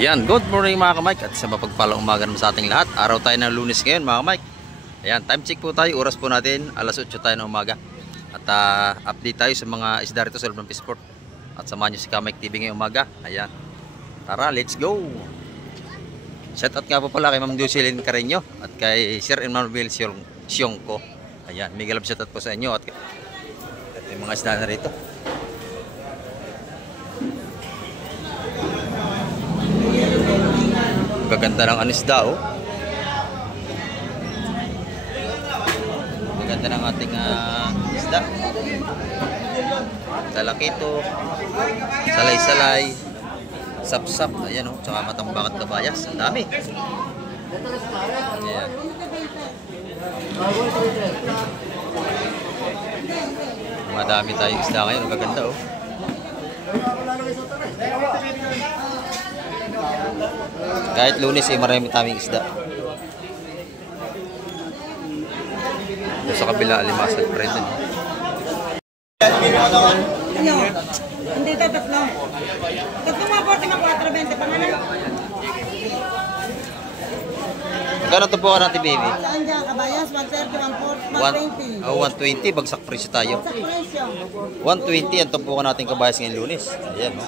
Yan, good morning mga ka-Mike at sa mapagpalang umaga naman sa ating lahat. Araw tayo ng Lunes ngayon mga ka-Mike. Ayan, time check po tayo, oras po natin, alas 8 tayo ng umaga. At update tayo sa mga isda rito sa Lubang Pisport. At samahan nyo si Ka-Mike TV ngayong umaga. Ayan, tara, let's go! Shout out nga po pala kay Ma'am Jocelyn Carreño at kay Sir Emmanuel Sionco. Ayan, may galab shout out po sa inyo at yung mga isda na rito. Gaganda ng anisda, oh. Gaganda ng ating isda. Talakito, salay-salay, sap-sap, ayan, oh. Tsaka matambak at kabayas. Ang dami. Ayan. Madami tayong isda ngayon. Gaganda, oh. Kahit Lunes marami taming isda. Ito sa kabila, alimasag pa rin. Ano? Hindi ito, tatlo. Tatlo mga 40 mga 4.20 pa nga. Magkano ito po ka natin, baby? Saan dyan? Kabayas, 130, 120. 120, bagsak presyo tayo. Bagsak presyo. 120, ang tumpukan natin kabayas ngayong Lunes. Ayan, no?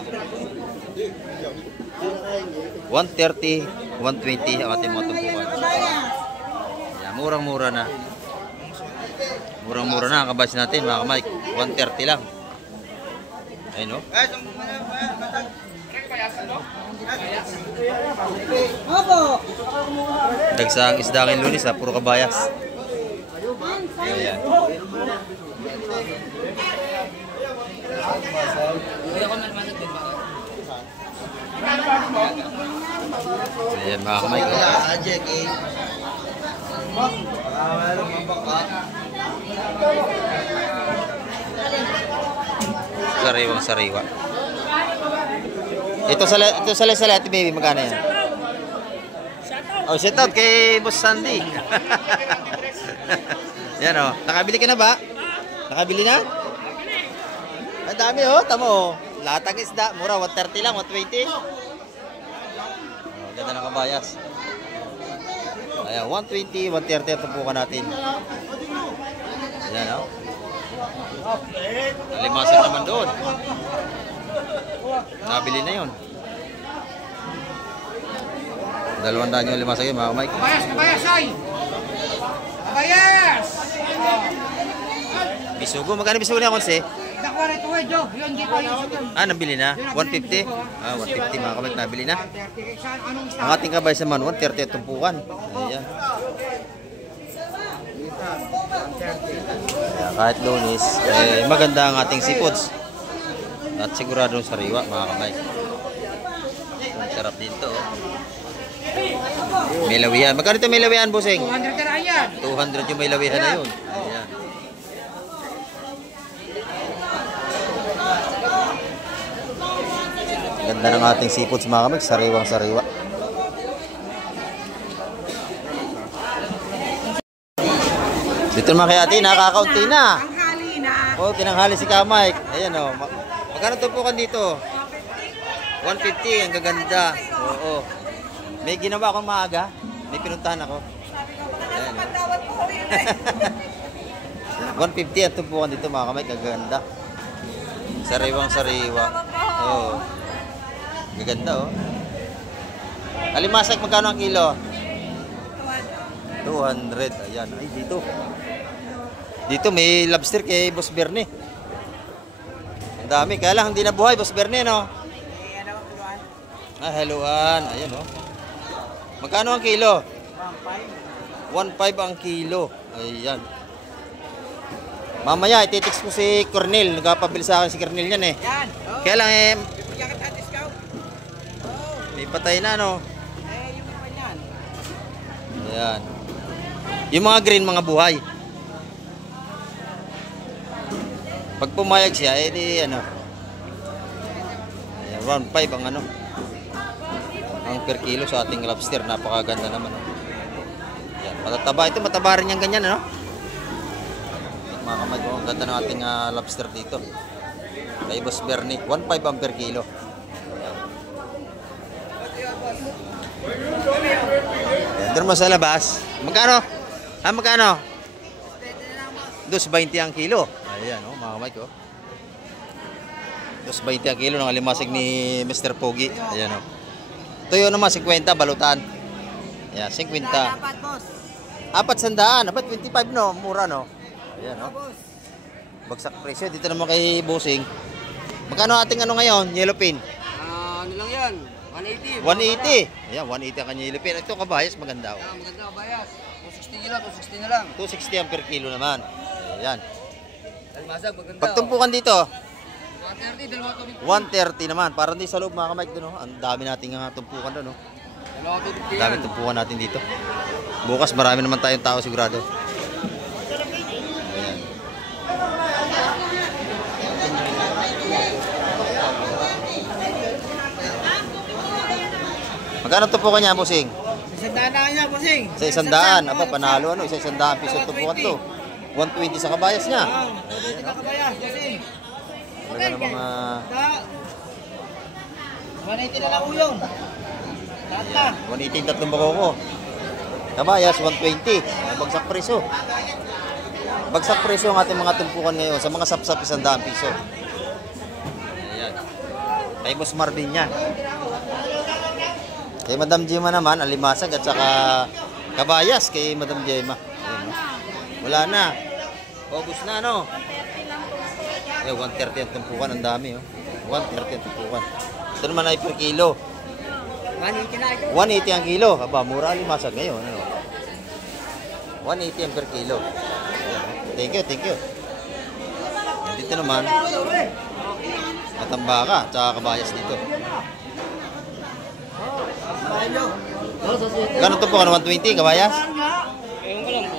130, 120 ang ating mga tumpukan. Ayan, murang-mura na. Murang-mura na ang kabayas natin, mga ka-Mike. 130 lang. Ayun, no? Opo. Dagsang isda ngayong Lunes, ha? Puro kabayas. Ayan. Ayan mga ka-Mike. Sariwang sariwa. Ito sala ate baby, magkano yan? Oh, shout out kay Boss Sandy. Yan, oh. Nakabili ka na ba? Nakabili na? Ang dami, oh. Tamo, oh. Latag isda. Mura, 130 lang, 120. Oh, ganda ng kabayas. Ayan, 120, 130. Ito po ka natin. Ayan, oh. Alimasag naman doon. Nabili na yun. 200 yung alimasag yun, mga Mike. Kabayas, kabayas, ay! Kabayas! Bisugo, magkano bisugo niya, Konse? Nakuha rin ito, Joe. Yun, di pa yung sugan. Ah, nabili na? 150? Ah, 150 mga Mike, nabili na. Anong Ang ating kabayas naman, 130 at tumpukan. Ayan. Kahit Lunes, maganda ang ating seafoods. At siguradong sariwa, mga kamay. Sarap dito, oh. May lawihan. Magkano ito may lawihan, Buseng? 200 ka na yan. 200 yung may lawihan na yun. Ayan. Ganda ng ating seafoods, mga kamay. Sariwang sariwa. Dito naman kay ate, nakakaunti na. Tanghali na. Oh, tinanghali si Ka-Mike. Ayan, oh. Magkano tumpukan dito? 150, ang gaganda. Oo. May ginawa akong maaga. May pinuntahan ako. Ayan, oh. 150 ang tumpukan dito, mga Ka-Mike. Gaganda. Sariwang sariwa. Oo. Gaganda, oh. Alimasag, magkano ang kilo? 200. Ayan. Ay, dito. Dito may lobster kay Boss Bernie. Ang dami. Kaya lang hindi nabuhay, Boss Bernie, no? Ah, haluan. Ayan, oh. Magkano ang kilo? 1.5 ang kilo. Ayan. Mamaya, ititext ko si Cornel. Nagpapabili sa akin si Cornel yan, eh. Yan. Kaya lang, eh. Bigyan ka tayo discount. May patay na, no? Yung pa yan. Ayan. Yung mga green, mga buhay. Pag pumayag siya, eh di ano. Ayan, round 5 ang ano. Ang per kilo sa ating lobster. Napakaganda naman. Oh. Ayan, matataba. Ito, mataba rin yung ganyan, ano? Mga kamay ko, ang ganda ng ating lobster dito. Kay Boss Bernie, 1.5 ang per kilo. Dito mo sa labas. Magkano? Magkano? 2.20 ang kilo. Ayan, oh, mga kamay ko. 2.20 ang kilo ng alimasig ni Mr. Pogi. Ayan, oh. Tuyo naman, 50, balutan. Ayan, 50. Dapat, boss. 400. Dapat 25, no? Mura, no? Ayan, oh. Bagsak presyo. Dito naman kay Bossing. Magkano ating ano ngayon? Yellow pin? Ano lang yan? 180. 180. Ayan, 180 ang kanya yellow pin. Ito kabayas, maganda, oh. Maganda ka bayas. 260 kilo, 260 na lang. 260 ang per kilo naman. Ayan. Almasag, maganda. Pagtumpukan dito, 130, dalawa to 130 naman. Parang di sa loob mga kamay doon. Ang dami nating tumpukan doon. Dalawa to Ang dami tumpukan natin dito. Bukas marami naman tayong tao sigurado. Ayan. Magkano tumpukan niya, Bossing? Isandaan na niya, bossing. Sa 100. Aba, panalo ano. Sa 100 piso tumpukan to. 120 sa kabayas niya. Dito na kabayas, bossing. Talaga ng mga... 180 na lang uyong. Tata. 180 tatlong bako ko. Kabayas, 120. Bagsak presyo. Bagsak presyo ang ating mga tumpukan ngayon. Sa mga sapsap, 100 piso. Ayan. Kay Boss Marvin niya. Kay Madam Gemma naman, alimasag at saka kabayas kay Madam Gemma. Ayan, no? Wala na. Ubus na, no? 130 ang tumpukan. Ang dami, oh. 130 ang tumpukan. Ito naman ay per kilo. 180 na ito. 180 ang kilo. Aba, mura alimasag ngayon. Ano? 180 ang per kilo. Thank you, thank you. Dito naman, matambaka, tsaka kabayas dito. Gano'n ito po? 120 kabayas? Ewan ko lang po.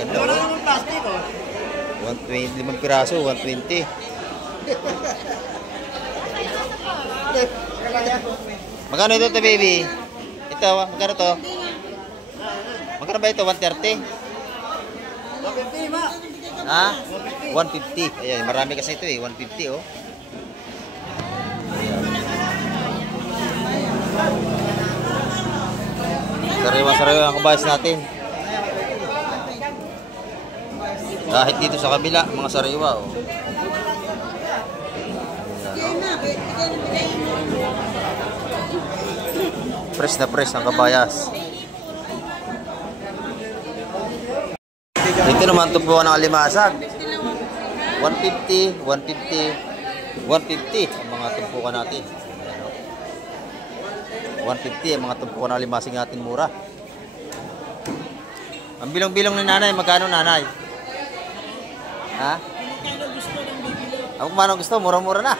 Ganda Wala po. naman plastic, oh. 120, 5 piraso, 120. Magkano ito baby? Ito, magkano to? Magkano ba ito? 130? 150, ma. Ha? 150. Ayan, marami kasi ito eh. 150 oh. Sariwa-sariwa ang kabayas natin. Kahit dito sa kabila, mga sariwa oh. Press na press ang kabayas. Dito naman tumpukan ng alimasag. 150, 150, 150 ang mga tumpukan natin. 150 ang mga tumpukan ng alimasag natin mura. Ang bilong-bilong ni nanay, magkano nanay? Ha? Ako kumano gusto, murang-mura na.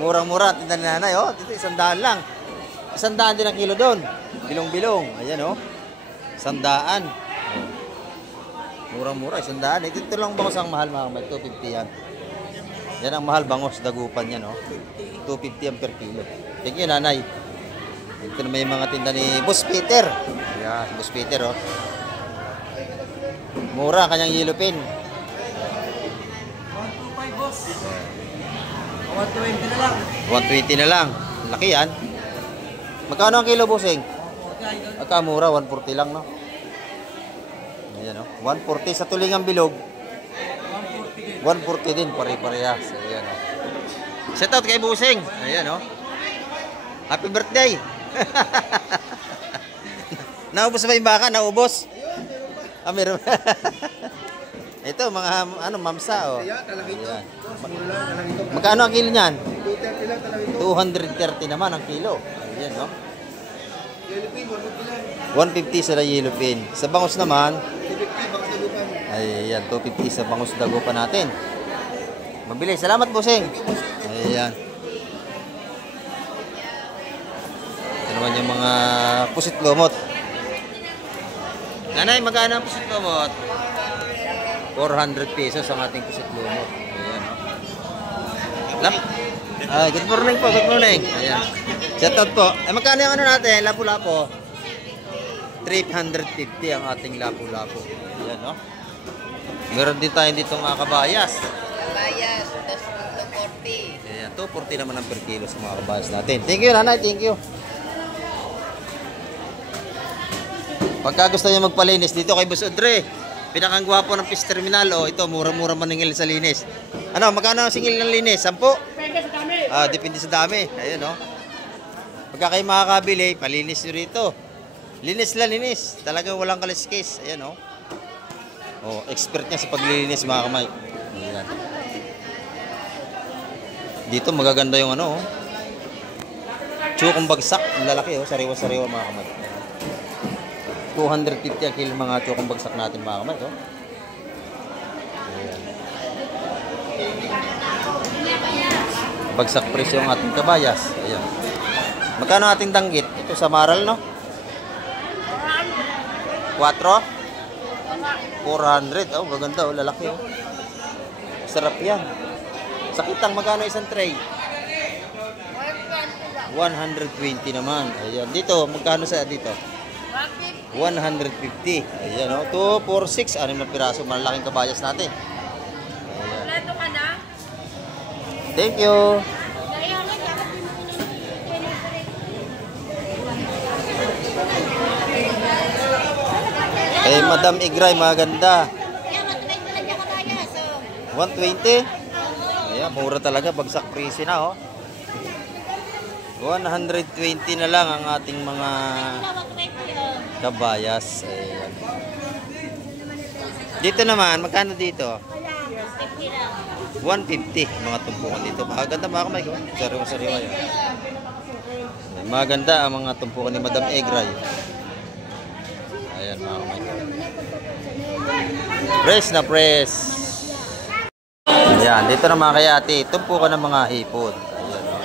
Murang-mura, tinda ni nanay, oh. Dito, 100 lang. 100 din ang kilo doon. Bilong-bilong. Ayan, oh. 100. Murang-mura, 100. Dito lang bangos ang mahal, mga kamay. 250 yan. Yan ang mahal bangos, dagupan yan, oh. 250 ang per kilo. Thank you, nanay. Ito na may mga tinda ni Boss Peter. Ayan, Boss Peter, oh. Mura, kanyang yellow pin. 125, boss. 120 na lang. 120 na lang. Laki yan. Magkano ang kilo, Bossing? Magkamura, 140 lang, no? Ayan, no? 140 sa tulingang bilog. 140 din, pare-parehas. Ayan, no? Shout out kay Bossing. Ayan, no? Happy birthday! Naubos ba yung baka? Naubos? Ah, meron. Ito, mga ano, mamsa, oh. Ayan. Magkano ang kilo niyan? 230 naman ang kilo. Ayan, no? 150 sa yellow pin. Sa bangus naman, ayan, 250 sa bangus dagupan natin. Mabili. Salamat, Bossing. Ayan. Ito naman yung mga pusit lumot. Nanay, magkano ang pusit lumot? 400 pesos ang ating pusit lumot. Ayan, no? Lap. Ay, good morning po, good morning. Ayan. Shout out po. Ay, magkano yung ano natin? Lapu-lapo. 350 ang ating lapu-lapo. Ayan, no? Meron din tayo dito mga kabayas. Kabayas, 240. Ayan, 240 naman ang per kilo sa mga kabayas natin. Thank you, nanay. Thank you. Pagka gusto niyo magpalinis dito kay Boss Audrey, pinakang gwapo ng Fish Terminal. Oh, ito mura-mura maningil sa linis. Ano, magkano ang singil ng linis? 10? Depende sa dami. Depende sa dami. Ayun, oh. Pagka kayo makakabili, palinis nyo rito. Linis lang, linis. Talagang walang kaliskis. Ayan, oh. Oh, expert niya sa paglilinis, mga kamay. Ayan. Dito magaganda yung ano, oh. Chukong bagsak. Ang lalaki, oh. Sariwa-sariwa, mga kamay. 250 ang kilo mga chukong bagsak natin, mga kamay, oh. Ayan. Bagsak presyo ang ating kabayas. Ayan. Magkano ating danggit? Ito sa Maral, no? 4? 400. Oh, maganda, oh. Lalaki, oh. Sarap yan. Sakitang magkano isang tray? 120 naman. Ayan. Dito, magkano sa dito? 150. Ayan, oh. 2, 4, 6. 6 na piraso. Malaking kabayas natin. Ayan. Thank you. Eh, Madam Igray, maganda. 120? Ayan, mura talaga. Bagsak presyo na, oh. 120 na lang ang ating mga kabayas. Ayan. Dito naman, magkano dito? 150 mga tumpukan dito. Maganda mga kamay ko. Sariwa-sariwa yan. Maganda ang mga tumpukan ni Madam Igray. Ayan mga kamay ko. Press na press. Ayan, dito naman kay ate. Tumpukan ng mga hipon. Ayan, oh.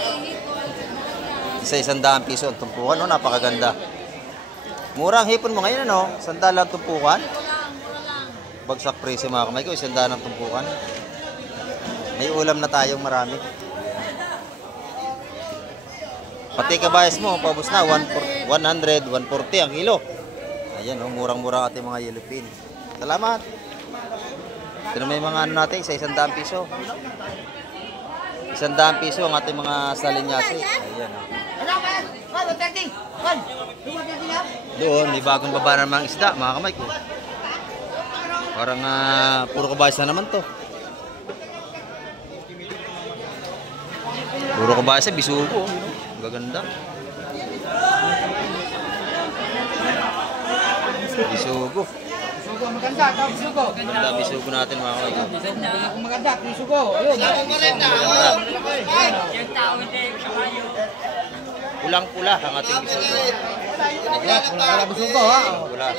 Isa 100 piso ang tumpukan. Oh, napakaganda. Mura ang hipon mo ngayon, ano? 100 lang tumpukan. Bagsak presyo mga kamay ko. 100 ang tumpukan. May ulam na tayong marami. Pati kabayas mo, paubos na. 100, 140 ang kilo. Ayan, oh, murang-mura ating mga yellowfin. Salamat. Ito na may mga ano natin, isa 100 piso. 100 piso ang ating mga salinyasi. Ayan, oh. Doon, may bagong baba ng mga isda, mga kamay ko. Parang puro kabayas na naman to. Puro kabayas, bisugo. Gaganda. Bisugo. Bisugo, maganda. Tawag bisugo. Maganda, bisugo natin mga kamay ko. Maganda, bisugo. Ayun. Maganda. Pulang-pula ang ating bisugo. Pula bisugo, ha? Pula.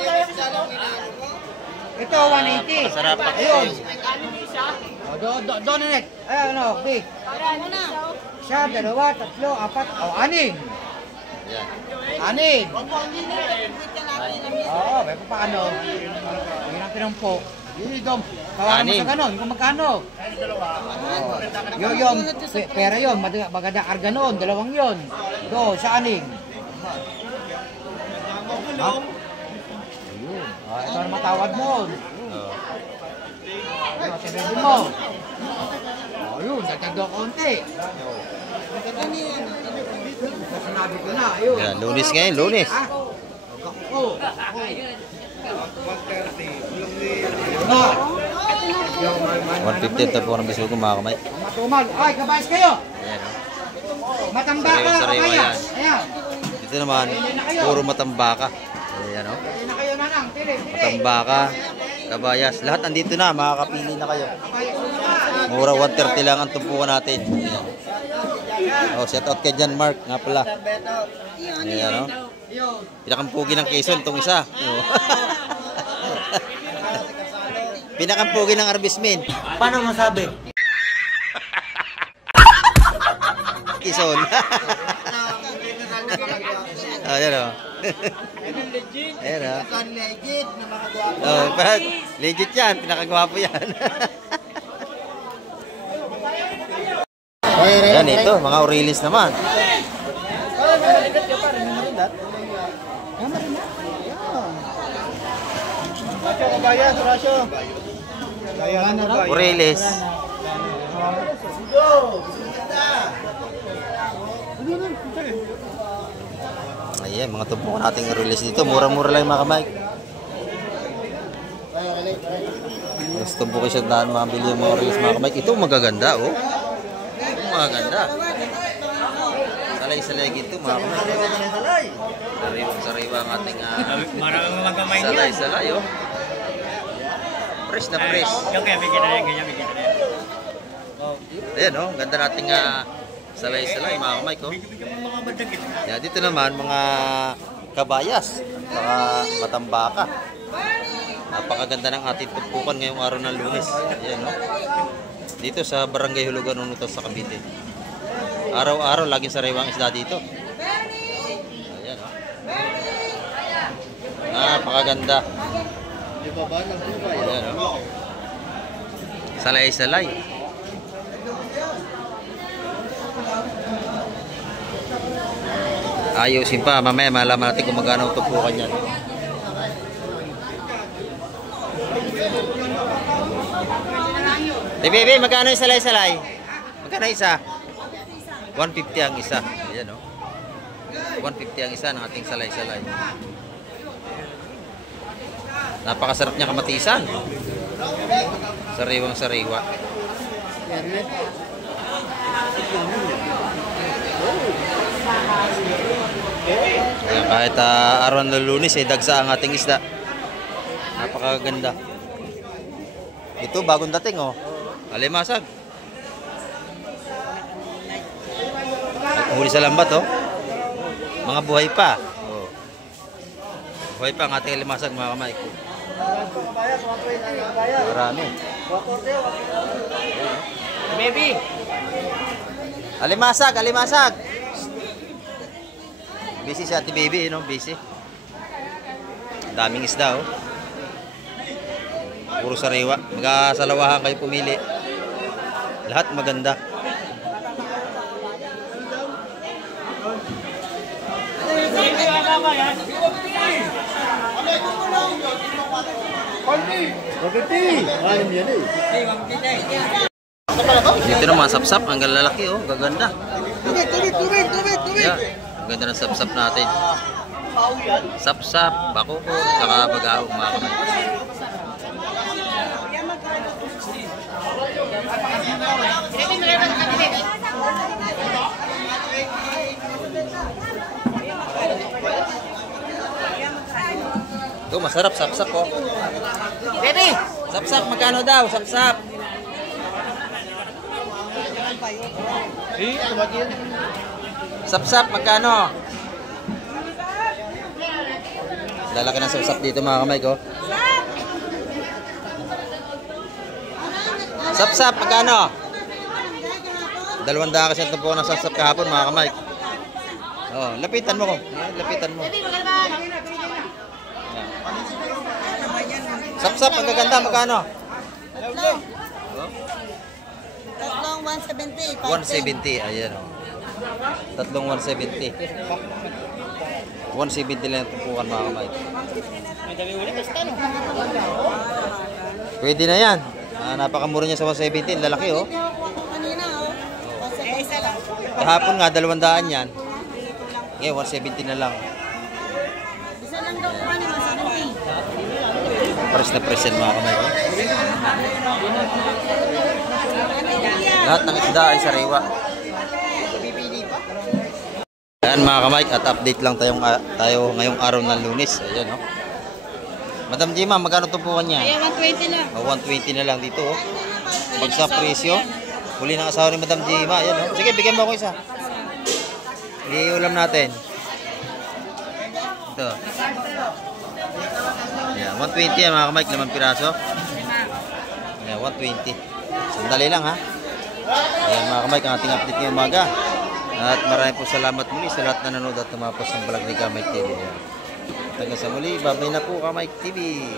Ito, 180. Masarap pa. Ayun. Doon na net. Ayan, ano, big. Siya, 2, 3, 4, o 6. Ayan. 6. Oo, may paano. Yun ang pinampok. Yun yung kawalan mo sa ganon, kung magkano. Yung pera yun, maganda karga noon, 2 yun. Do, sa 6. Ha? Ayun. Ito ang matawad mo. Ayun, sabihin mo. Ayun, dagdag do konti. Sinabi ko na, ayun. Ayan, Lunes ngayon, Lunes. Ha? Oo. 150 ito po ng bisugo mga kamay. Matumal. Ay, kabayas kayo. Ayan, oh. Matamba ka, Sariwa-sariwa kabayas. yan. Ayan. Dito naman, puro matambaka. Ayan, oh. Pili na kayo na lang. Pili. Matambaka, kabayas. Lahat andito na, makakapili na kayo. Kabayas na. Mura 130 lang ang tumpukan natin. Ayan. Oh, shout out kay John Mark nga pala. Ayan, oh. Pinakampugi ng Quezon itong isa. Oh. Pinakampugi ng Arbismin. Paano masabi? Quezon. Ayan, oh. Ayan, oh. Legit na makagawa. Oh, legit yan. Pinakagwapo yan. Ayan, ito. Mga Aurelis naman. Aurelis. Ayan, mga tumpukan nating Aurelis dito. Murang-mura lang mga kamay. Gusto po kayo sa daan mabili yung mga release mga kamay. Ito magaganda oh. Ito magaganda. Salay-salay gito mga kamay. Sariwa ang ating Maraming magamay niyan. salay-salay oh. Fresh na fresh. Yung kaya bigyan na yan, ganyan bigyan na yan. Ayan oh, ganda nating salay-salay mga kamay ko. Bigyan mo mga madagit. Yeah, dito naman mga kabayas, mga matambaka. Napakaganda ng ating tumpukan ngayong araw ng Lunes. Ayan oh. Dito sa Barangay Hulugan Unutas sa Cavite. Araw-araw laging sariwang isda dito. Ayan oh. Napakaganda. Ayan oh. Salay-salay. Ayusin pa, mamaya malaman natin kung magkano ang tumpukan yan. Bebe, magkano yung salay-salay? Magkano isa? 150 ang isa. Ayan o. 150 ang isa ng ating salay-salay. Napakasarap niya kamatisan. Sariwang sariwa. Ayan, kahit araw ng Lunes dagsa ang ating isda. Napakaganda. Ito bagong dating oh. Alimasag. Huli sa lambat oh. Mga buhay pa. Oh. Buhay pa ang ating alimasag mga kamay ko. Marami. Baby! Alimasag, alimasag. Busy si Ate Baby, no? Busy. Daming isda, oh. Puro sariwa. Magkasalawahan kayo pumili. Lahat maganda. Dito naman, sapsap. Ang lalaki, oh. Gaganda. Yeah. Ang ganda ng sapsap natin. Sapsap, bakuko, saka bagaong mga kamay. Ito, masarap, sapsap oh. Baby! Sapsap, magkano daw? Sapsap. Sapsap, magkano? Lalaki ng sapsap dito mga kamay ko. Sapsap, magkano? 200 kasi ito po ng sapsap kahapon mga kamay. Oh, lapitan mo ko. Lapitan mo. Sapsap, ang gaganda, magkano? Tatlong 170. 170, ayan o. Tatlong 170. 170 lang yung tumpukan mga kamay. Pwede na yan. Napakamura niya sa 170, lalaki oh. Kanina oh. Isa lang. Kahapon nga 200 yan. Ngayon 170 na lang. Isa lang daw kuha naman sa 70. Press na press yan mga kamay ko. Lahat ng isda ay sariwa. Ayan mga kamay, at update lang tayo ngayong araw ng Lunes. Ayan oh. Madam Jima, magkano tumpukan niya? Kaya 120 lang. 120 na lang dito oh. Pag sa presyo, huli ng asawa ni Madam Jima. Ayan oh. Sige, bigyan mo ako isa. Iulam natin. Ito. Ayan, 120 yan mga kamay, 5 piraso. Ayan, 120. Sandali lang ha. Ayan mga kamay, ang ating update ngayong umaga. At maraming po salamat muli sa lahat na nanood at tumapos ng vlog ni Kamay TV. Hanggang sa muli, babay na po Kamay TV.